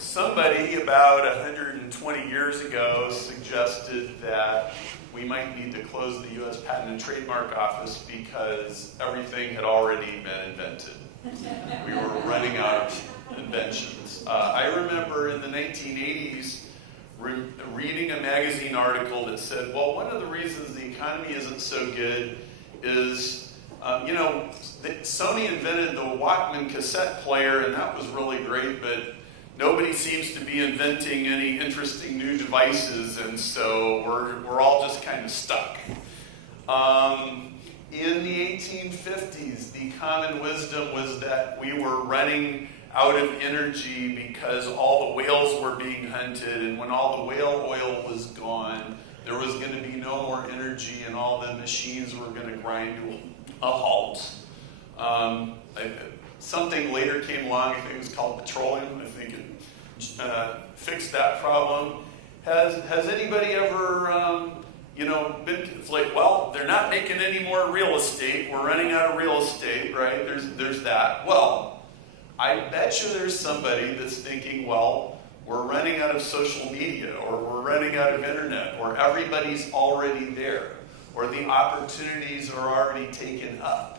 Somebody about 120 years ago suggested that we might need to close the U.S. Patent and Trademark Office because everything had already been invented. We were running out of inventions. I remember in the 1980s reading a magazine article that said, well, one of the reasons the economy isn't so good is, Sony invented the Walkman cassette player, and that was really great, but nobody seems to be inventing any interesting new devices, and so we're all just kind of stuck. In the 1850s, the common wisdom was that we were running out of energy because all the whales were being hunted, and when all the whale oil was gone, there was going to be no more energy, and all the machines were going to grind to a halt. Something later came along, I think it was called petroleum. I think it fixed that problem. Has anybody ever, been, it's like, well, they're not making any more real estate. We're running out of real estate, right? There's that. Well, I bet you there's somebody that's thinking, well, we're running out of social media, or we're running out of internet, or everybody's already there, or the opportunities are already taken up.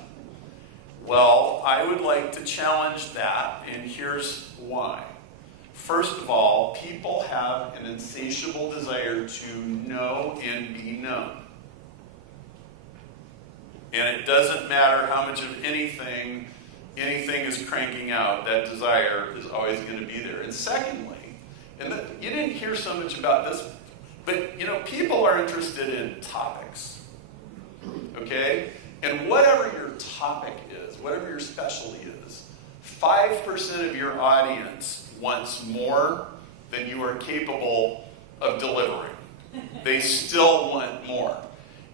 Well, I would like to challenge that, and here's why. First of all, people have an insatiable desire to know and be known. And it doesn't matter how much of anything is cranking out, that desire is always going to be there. And secondly, you didn't hear so much about this, but people are interested in topics. Okay? And whatever your topic is, whatever your specialty is, 5% of your audience wants more than you are capable of delivering. They still want more.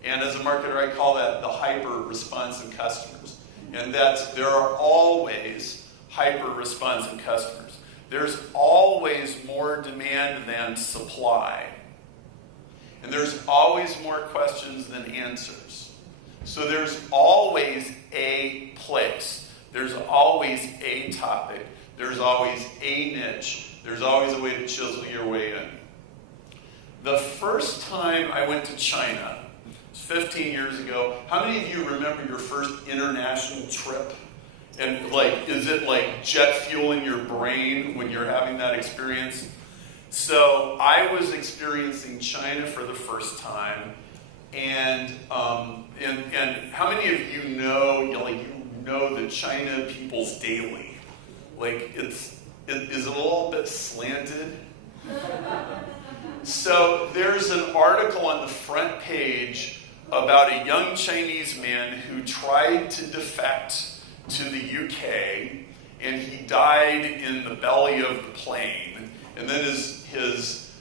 And as a marketer, I call that the hyper-responsive customers. And there are always hyper-responsive customers. There's always more demand than supply. And there's always more questions than answers. So there's always a place. There's always a topic. There's always a niche. There's always a way to chisel your way in. The first time I went to China, it was 15 years ago. How many of you remember your first international trip? And is it like jet fuel in your brain when you're having that experience? So I was experiencing China for the first time. And how many of you know the China People's Daily? Is it a little bit slanted? So there's an article on the front page about a young Chinese man who tried to defect to the UK, and he died in the belly of the plane. And then his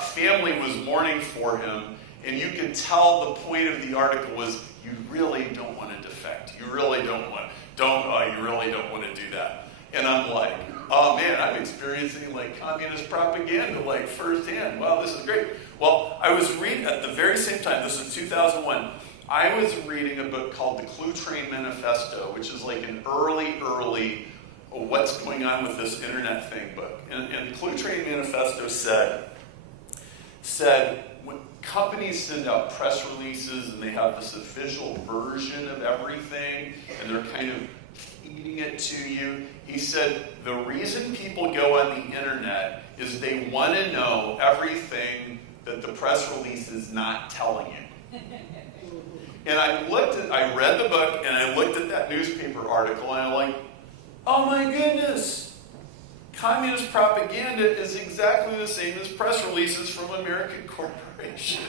family was mourning for him. And you can tell the point of the article was, you really don't want to defect. You really don't want to do that. And I'm like, oh man, I'm experiencing communist propaganda firsthand. Wow, this is great. Well, I was reading at the very same time, this is 2001, I was reading a book called The Clue Train Manifesto, which is an early what's going on with this internet thing book. And the Clue Train Manifesto said when companies send out press releases and they have this official version of everything and they're kind of feeding it to you, he said the reason people go on the internet is they want to know everything that the press release is not telling you. And I read the book and I looked at that newspaper article and I'm like, oh my goodness. Communist propaganda is exactly the same as press releases from American corporations.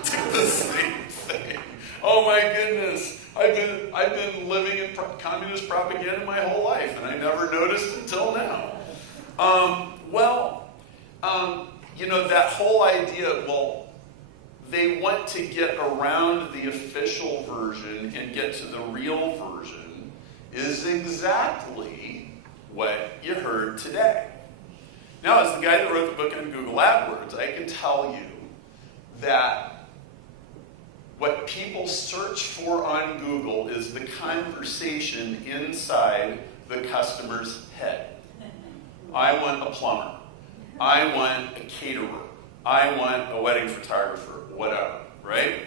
It's the same thing. Oh my goodness. I've been living in communist propaganda my whole life, and I never noticed until now. That whole idea, they want to get around the official version and get to the real version is exactly what you heard today. Now, as the guy that wrote the book on Google AdWords, I can tell you that what people search for on Google is the conversation inside the customer's head. I want a plumber. I want a caterer. I want a wedding photographer, whatever, right?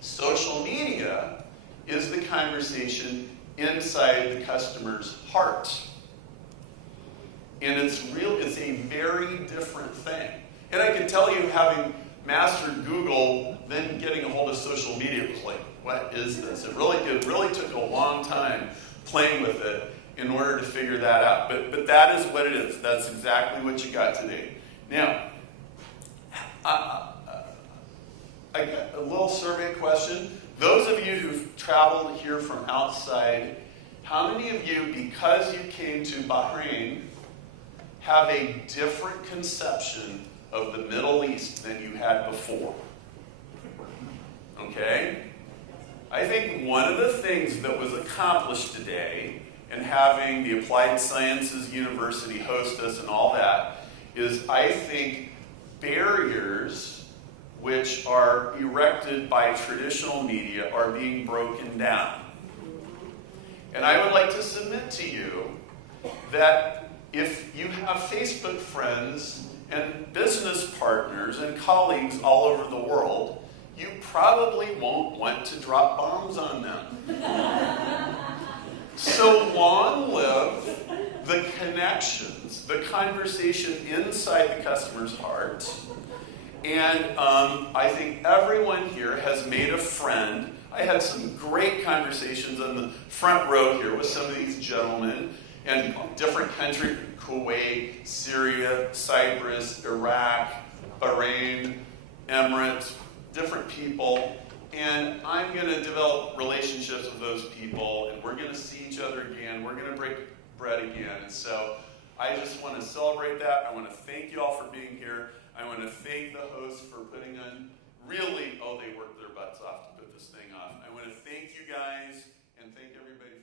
Social media is the conversation inside the customer's heart. And it's a very different thing. And I can tell you, having mastered Google, then getting a hold of social media was like, what is this? It really took a long time playing with it in order to figure that out. But that is what it is. That's exactly what you got today. Now, I got a little survey question. Those of you who've traveled here from outside, how many of you, because you came to Bahrain, have a different conception of the Middle East than you had before? Okay? I think one of the things that was accomplished today, and having the Applied Sciences University host us and all that, is I think barriers which are erected by traditional media are being broken down. And I would like to submit to you that if you have Facebook friends and business partners and colleagues all over the world, you probably won't want to drop bombs on them. So long live the connections, the conversation inside the customer's heart. And I think everyone here has made a friend. I had some great conversations on the front row here with some of these gentlemen in different countries: Kuwait, Syria, Cyprus, Iraq, Bahrain, Emirates, different people. And I'm going to develop relationships with those people, and we're going to see each other again. We're going to break bread again. And so I just want to celebrate that. I want to thank you all for being here. I want to thank the hosts for putting on, they worked their butts off to put this thing off. I want to thank you guys and thank everybody.